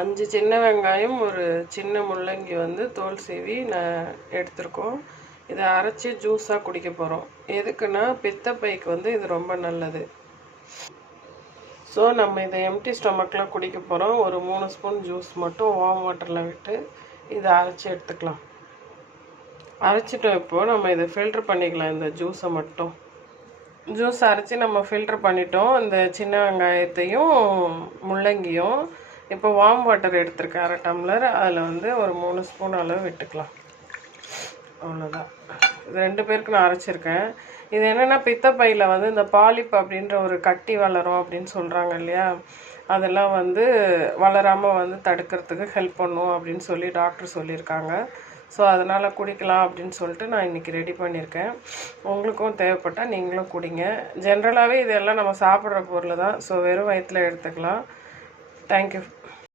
5 சின்ன வெங்காயம், ஒரு சின்ன முள்ளங்கி வந்து தோல் சீவி எடுத்திருக்கோம். இதை அரைச்சி ஜூஸாக குடிக்க போகிறோம். எதுக்குன்னா பித்தப்பைக்கு வந்து இது ரொம்ப நல்லது. ஸோ நம்ம இதை எம்டி ஸ்டொமக்கில் குடிக்க போகிறோம். ஒரு 3 ஸ்பூன் ஜூஸ் மட்டும் வார்ம் வாட்டரில் விட்டு இதை அரைச்சி எடுத்துக்கலாம். அரைச்சிட்டோம். இப்போது நம்ம இதை ஃபில்டர் பண்ணிக்கலாம். இந்த ஜூஸை மட்டும் ஜூஸ் அரைச்சி நம்ம ஃபில்டர் பண்ணிட்டோம். இந்த சின்ன வெங்காயத்தையும் முள்ளங்கியும் இப்போ வார்ம் வாட்டர் எடுத்துருக்கேன் 1/2 டம்ளர். அதில் வந்து ஒரு 3 ஸ்பூன் அளவு விட்டுக்கலாம். அவ்வளோதான். இது 2 பேருக்கு நான் அரைச்சிருக்கேன். இது என்னென்னா பித்தப்பையில் வந்து இந்த பாலிப் அப்படின்ற ஒரு கட்டி வளரும் அப்படின்னு சொல்கிறாங்க இல்லையா, அதெல்லாம் வந்து வளராமல் வந்து தடுக்கிறதுக்கு ஹெல்ப் பண்ணும் அப்படின்னு சொல்லி டாக்டர் சொல்லியிருக்காங்க. ஸோ அதனால் குடிக்கலாம் அப்படின்னு சொல்லிட்டு நான் இன்றைக்கி ரெடி பண்ணியிருக்கேன். உங்களுக்கும் தேவைப்பட்டால் நீங்களும் குடிங்க. ஜென்ரலாகவே இதெல்லாம் நம்ம சாப்பிட்ற பொருள் தான். ஸோ வெறும் வயிற்றில் எடுத்துக்கலாம். தேங்க்யூ.